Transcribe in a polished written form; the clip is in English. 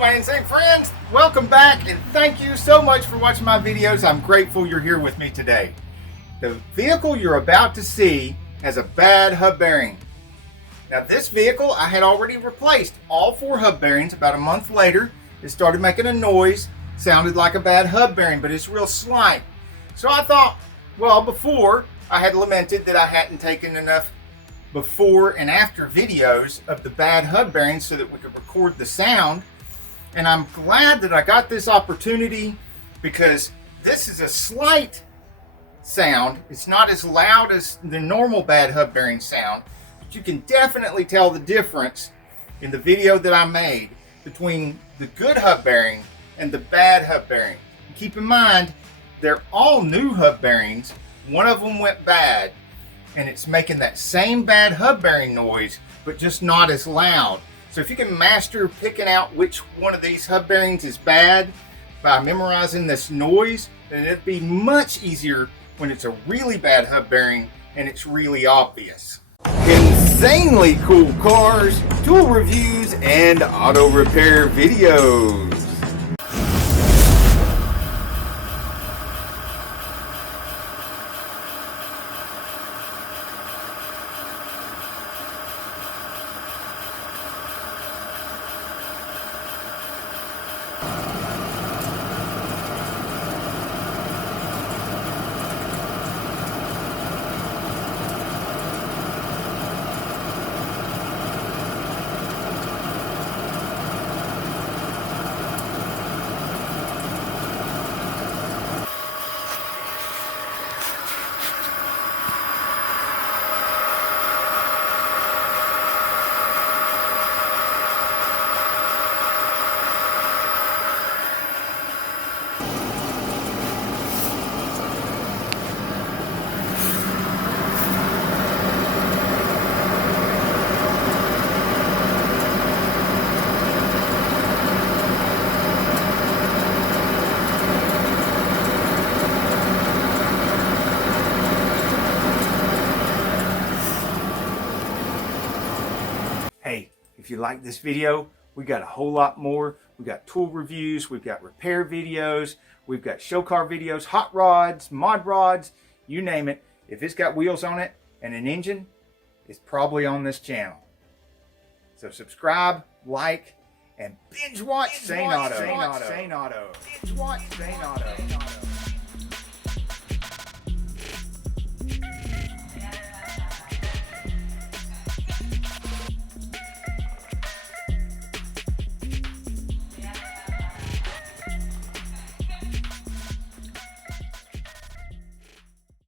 my insane friends, welcome back and thank you so much for watching my videos. I'm grateful you're here with me today. The vehicle you're about to see has a bad hub bearing. Now this vehicle I had already replaced all 4 hub bearings. About a month later it started making a noise, sounded like a bad hub bearing, but it's real slight. So I thought, well, before I had lamented that I hadn't taken enough before and after videos of the bad hub bearings so that we could record the sound. And I'm glad that I got this opportunity because this is a slight sound. It's not as loud as the normal bad hub bearing sound, but you can definitely tell the difference in the video that I made between the good hub bearing and the bad hub bearing. And keep in mind, they're all new hub bearings. One of them went bad and it's making that same bad hub bearing noise, but just not as loud. So if you can master picking out which one of these hub bearings is bad by memorizing this noise, then it'd be much easier when it's a really bad hub bearing and it's really obvious. Insanely cool cars, tool reviews, and auto repair videos. Hey, if you like this video, we got a whole lot more. We got tool reviews, we've got repair videos, we've got show car videos, hot rods, mod rods, you name it. If it's got wheels on it and an engine, it's probably on this channel. So subscribe, like, and binge watch Sane Auto. Binge watch Sane Auto.